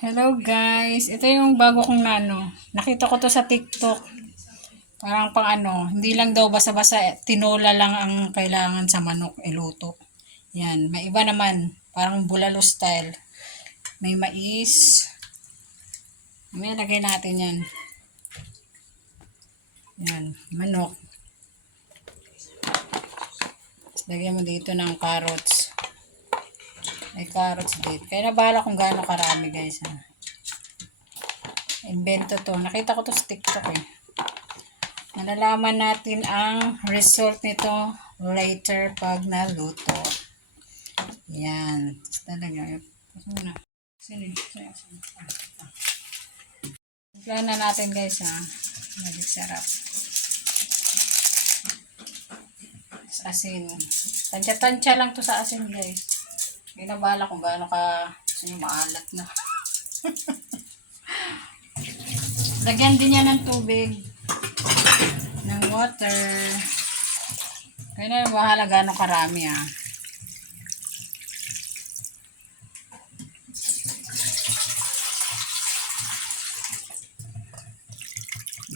Hello guys, ito yung bago kong nakita ko to sa TikTok. Parang pang hindi lang daw basta-basta tinola lang ang kailangan sa manok iluto. Yan, may iba naman, parang bulalo style. May mais. May lagay natin yan. Yan, manok. Tapos lagyan mo dito ng carrots. May carrots dito. Kaya nabahala kung gaano karami guys. Ha? Invento to. Nakita ko to sa TikTok eh. Malalaman natin ang result nito later pag naluto. Yan. Tapos talaga. Muna. Sini. Plan na natin guys ha. Sarap. Tapos asin. Tansya-tansya lang to sa asin guys. Binabala kung gaano ka maalat na. Lagyan din yan ng tubig. Ng water. Kaya na bahala gano'ng karami ah.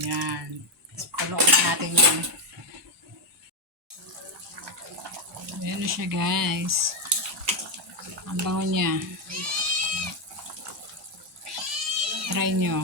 Yan. Paluin natin yan. Ayan na siya guys. Ang bango niya. Try nyo.